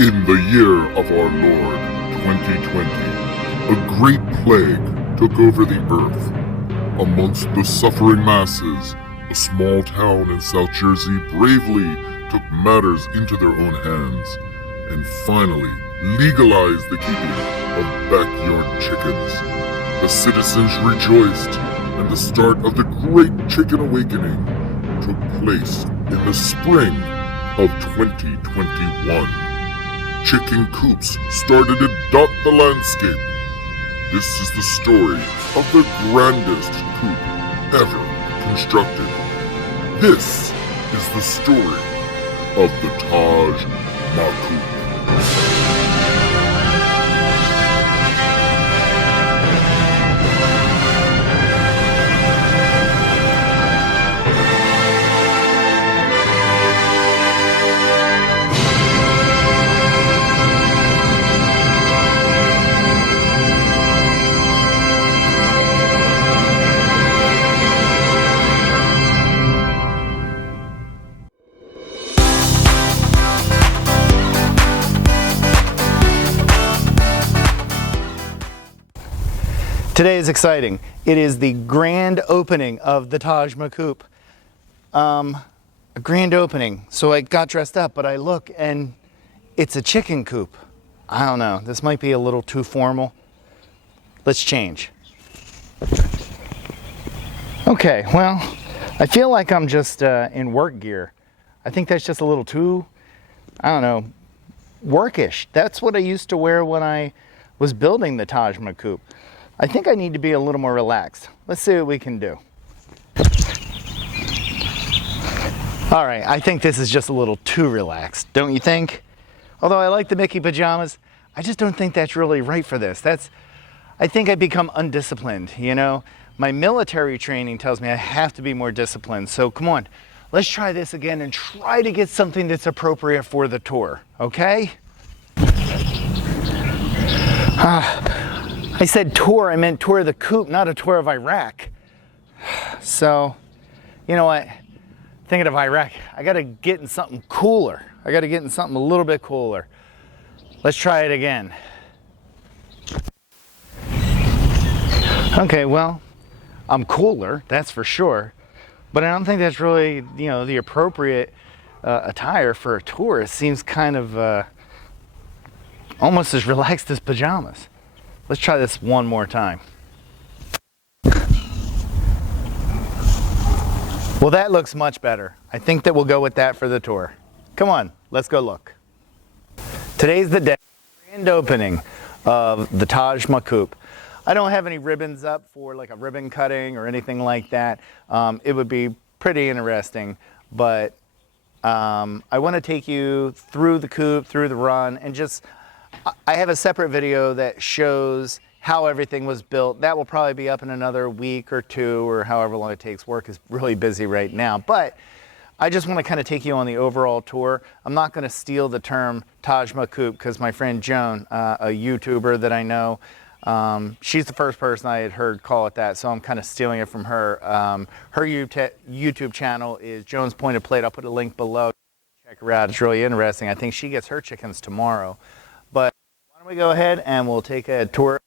In the year of our Lord, 2020, a great plague took over the earth. Amongst the suffering masses, a small town in South Jersey bravely took matters into their own hands and finally legalized the keeping of backyard chickens. The citizens rejoiced, and the start of the Great Chicken Awakening took place in the spring of 2021. Chicken coops started to dot the landscape. This is the story of the grandest coop ever constructed. This is the story of the Taj Macoop. Today is exciting. It is the grand opening of the Taj Macoop. A grand opening. So I got dressed up, but I look and it's a chicken coop. I don't know. This might be a little too formal. Let's change. Okay, well, I feel like I'm just in work gear. I think that's just a little too, I don't know, workish. That's what I used to wear when I was building the Taj Macoop. I think I need to be a little more relaxed. Let's see what we can do. All right, I think this is just a little too relaxed, don't you think? Although I like the Mickey pajamas, I just don't think that's really right for this. I think I become undisciplined, you know? My military training tells me I have to be more disciplined. So come on, let's try this again and try to get something that's appropriate for the tour, okay? I said tour, I meant tour of the coop, not a tour of Iraq. So, you know what? Thinking of Iraq, I gotta get in something cooler. I gotta get in something a little bit cooler. Let's try it again. Okay, well, I'm cooler, that's for sure. But I don't think that's really, you know, the appropriate attire for a tour. It seems kind of almost as relaxed as pajamas. Let's try this one more time. Well, that looks much better. I think that we'll go with that for the tour. Come on, let's go look. Today's the day, grand opening of the Taj Macoop. I don't have any ribbons up for like a ribbon cutting or anything like that. It would be pretty interesting, but I want to take you through the coop, through the run, and just I have a separate video that shows how everything was built. That will probably be up in another week or two or however long it takes. Work is really busy right now, but I just want to kind of take you on the overall tour. I'm not going to steal the term Taj Macoop because my friend Joan, a YouTuber that I know, she's the first person I had heard call it that, so I'm kind of stealing it from her. Her YouTube channel is Joan's Pointed Plate. I'll put a link below. Check her out. It's really interesting. I think she gets her chickens tomorrow. But why don't we go ahead and we'll take a tour.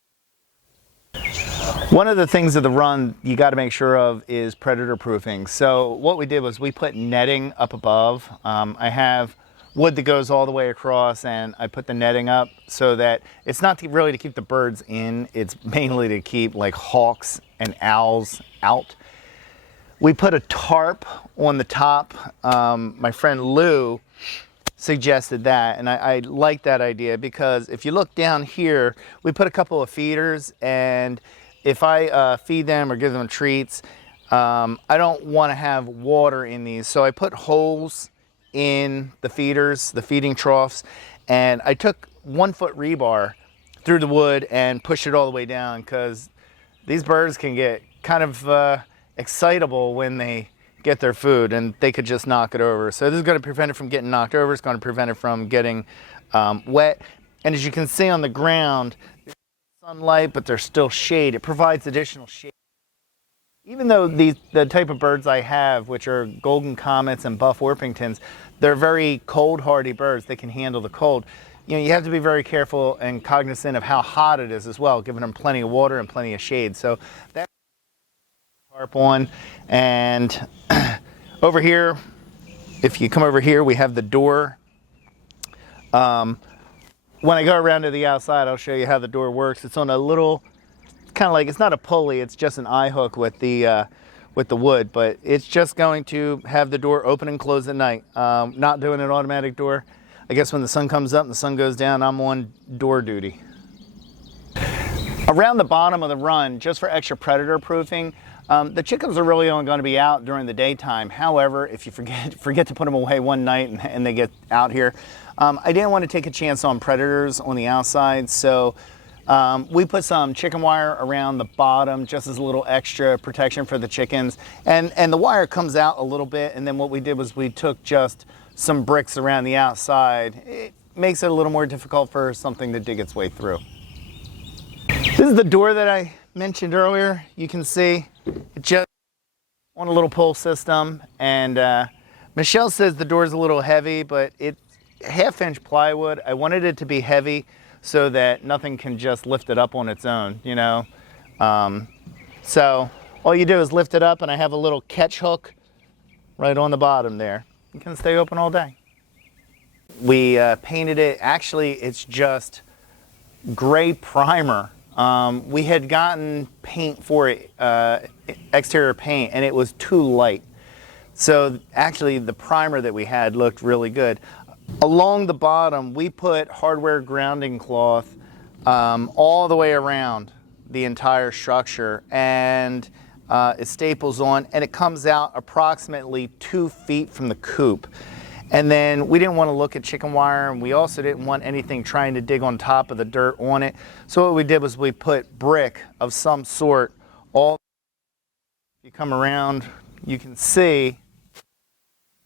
One of the things of the run you got to make sure of is predator proofing. So what we did was we put netting up above. I have wood that goes all the way across, and I put the netting up so that it's not really to keep the birds in, it's mainly to keep like hawks and owls out. We put a tarp on the top. My friend Lou suggested that, and I like that idea because if you look down here, we put a couple of feeders, and if I feed them or give them treats, I don't want to have water in these, so I put holes in the feeders, the feeding troughs, and I took 1 foot rebar through the wood and pushed it all the way down because these birds can get kind of excitable when they get their food, and they could just knock it over. So this is going to prevent it from getting knocked over. It's going to prevent it from getting wet. And as you can see on the ground, there's sunlight, but there's still shade. It provides additional shade. Even though the type of birds I have, which are golden comets and buff Orpingtons, they're very cold hardy birds. They can handle the cold. you have to be very careful and cognizant of how hot it is as well, giving them plenty of water and plenty of shade. So that's tarp on. And over here, if you come over here, we have the door. When I go around to the outside, I'll show you how the door works. It's on a little, kind of like, it's not a pulley, it's just an eye hook with the wood, but it's just going to have the door open and close at night. Not doing an automatic door. I guess when the sun comes up and the sun goes down, I'm on door duty. Around the bottom of the run, just for extra predator proofing, the chickens are really only going to be out during the daytime. However, if you forget to put them away one night and they get out here, I didn't want to take a chance on predators on the outside, so we put some chicken wire around the bottom just as a little extra protection for the chickens. And the wire comes out a little bit, and then what we did was we took just some bricks around the outside. It makes it a little more difficult for something to dig its way through. This is the door that I mentioned earlier. You can see it just on a little pull system, and Michelle says the door's a little heavy, but it's 1/2-inch plywood. I wanted it to be heavy so that nothing can just lift it up on its own, you know. So all you do is lift it up, and I have a little catch hook right on the bottom there. It can stay open all day. We painted it. Actually, it's just gray primer. We had gotten paint for it, exterior paint, and it was too light. So actually the primer that we had looked really good. Along the bottom, we put hardware grounding cloth all the way around the entire structure, and it staples on, and it comes out approximately 2 feet from the coop. And then we didn't want to look at chicken wire, and we also didn't want anything trying to dig on top of the dirt on it. So what we did was we put brick of some sort all. If you come around, you can see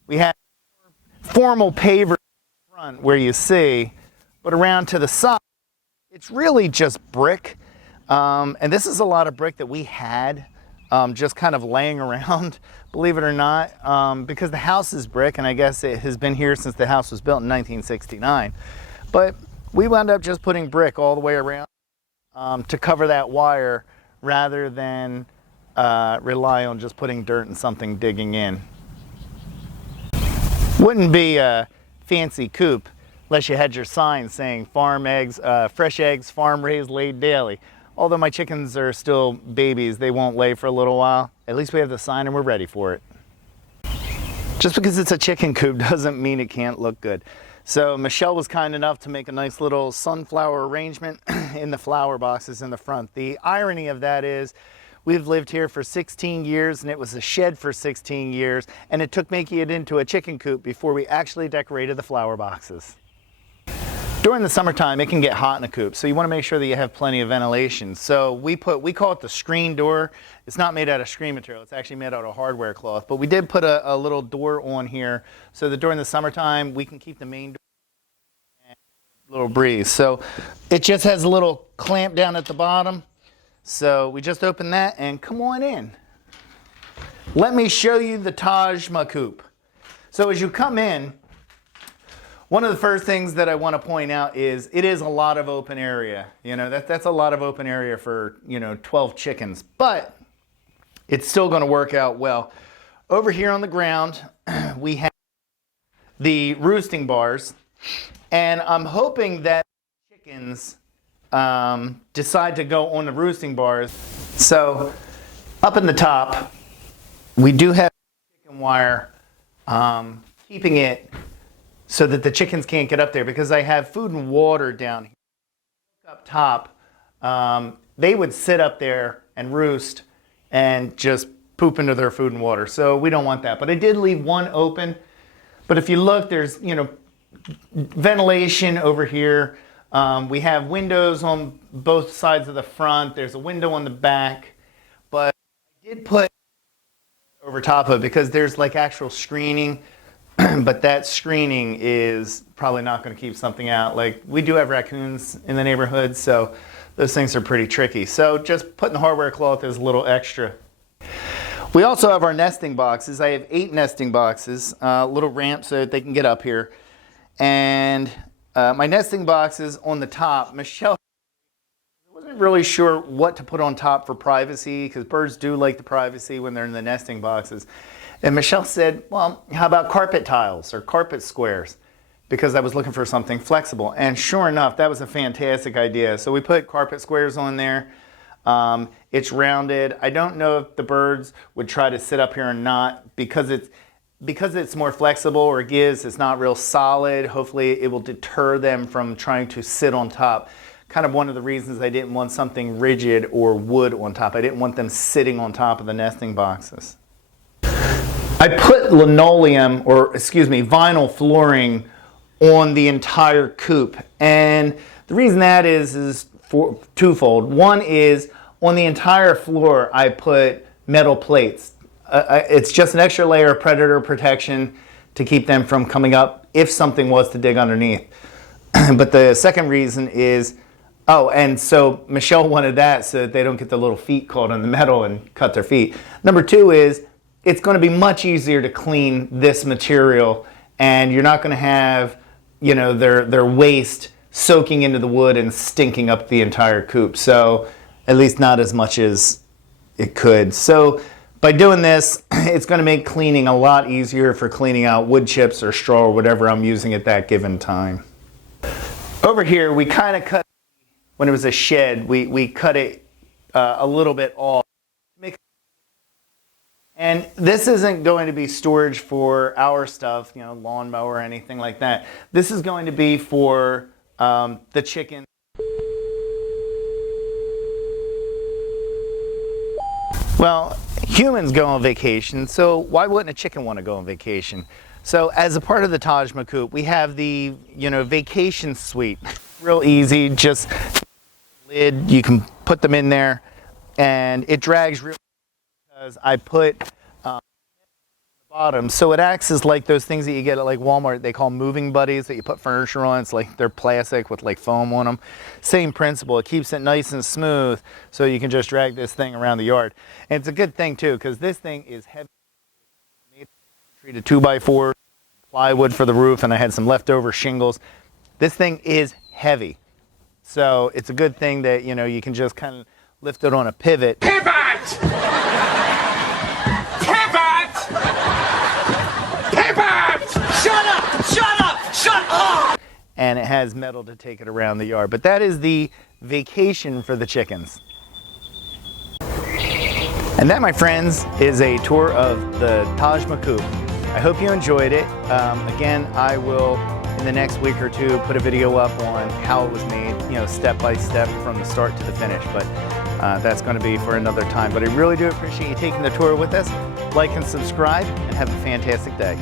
we had formal paver in front where you see, but around to the side, it's really just brick. And this is a lot of brick that we had just kind of laying around, believe it or not, because the house is brick, and I guess it has been here since the house was built in 1969. But we wound up just putting brick all the way around to cover that wire rather than rely on just putting dirt and something digging in. Wouldn't be a fancy coop unless you had your sign saying farm eggs, fresh eggs, farm raised, laid daily. Although my chickens are still babies, they won't lay for a little while. At least we have the sign and we're ready for it. Just because it's a chicken coop doesn't mean it can't look good. So Michelle was kind enough to make a nice little sunflower arrangement in the flower boxes in the front. The irony of that is we've lived here for 16 years and it was a shed for 16 years, and it took making it into a chicken coop before we actually decorated the flower boxes. During the summertime, it can get hot in a coop, so you want to make sure that you have plenty of ventilation. So we call it the screen door. It's not made out of screen material, it's actually made out of hardware cloth. But we did put a little door on here so that during the summertime, we can keep the main door and a little breeze. So it just has a little clamp down at the bottom. So we just open that and come on in. Let me show you the Taj Macoop. So as you come in, one of the first things that I want to point out is it is a lot of open area. You know, that's a lot of open area for, 12 chickens, but it's still going to work out well. Over here on the ground, we have the roosting bars, and I'm hoping that chickens decide to go on the roosting bars. So up in the top, we do have chicken wire keeping it so that the chickens can't get up there, because I have food and water down here. Up top, they would sit up there and roost and just poop into their food and water. So we don't want that. But I did leave one open. But if you look, there's ventilation over here. We have windows on both sides of the front. There's a window on the back. But I did put over top of it because there's like actual screening. But that screening is probably not going to keep something out. Like, we do have raccoons in the neighborhood, so those things are pretty tricky. So just putting the hardware cloth is a little extra. We also have our nesting boxes. I have 8 nesting boxes, little ramps so that they can get up here. And my nesting boxes on the top, Michelle wasn't really sure what to put on top for privacy, because birds do like the privacy when they're in the nesting boxes. And Michelle said, well, how about carpet tiles or carpet squares? Because I was looking for something flexible. And sure enough, that was a fantastic idea. So we put carpet squares on there. It's rounded. I don't know if the birds would try to sit up here or not, because it's more flexible, or it's not real solid. Hopefully it will deter them from trying to sit on top. Kind of one of the reasons I didn't want something rigid or wood on top. I didn't want them sitting on top of the nesting boxes. I put vinyl flooring on the entire coop, and the reason that is for twofold. One is, on the entire floor I put metal plates. It's just an extra layer of predator protection to keep them from coming up if something was to dig underneath. But the second reason is, and so Michelle wanted that so that they don't get their little feet caught on the metal and cut their feet. Number two is, it's going to be much easier to clean this material, and you're not going to have, their waste soaking into the wood and stinking up the entire coop. So at least not as much as it could. So by doing this, it's going to make cleaning a lot easier for cleaning out wood chips or straw or whatever I'm using at that given time. Over here, we kind of cut, when it was a shed, we cut it a little bit off. And this isn't going to be storage for our stuff, lawnmower or anything like that. This is going to be for the chicken. Well, humans go on vacation, so why wouldn't a chicken want to go on vacation? So as a part of the Taj Macoop, we have the, vacation suite. Real easy, just lid, you can put them in there, and it drags real, because I put the bottom, so it acts as like those things that you get at like Walmart. They call moving buddies, that you put furniture on. It's like they're plastic with like foam on them. Same principle. It keeps it nice and smooth, so you can just drag this thing around the yard. And it's a good thing too, because this thing is heavy. Treated 2x4 plywood for the roof, and I had some leftover shingles. This thing is heavy, so it's a good thing that you can just kind of lift it on a pivot. Pivot! Shut up! And it has metal to take it around the yard. But that is the vacation for the chickens. And that, my friends, is a tour of the Taj Macoop. I hope you enjoyed it. Again, I will, in the next week or two, put a video up on how it was made, step by step from the start to the finish. But that's going to be for another time. But I really do appreciate you taking the tour with us. Like and subscribe, and have a fantastic day.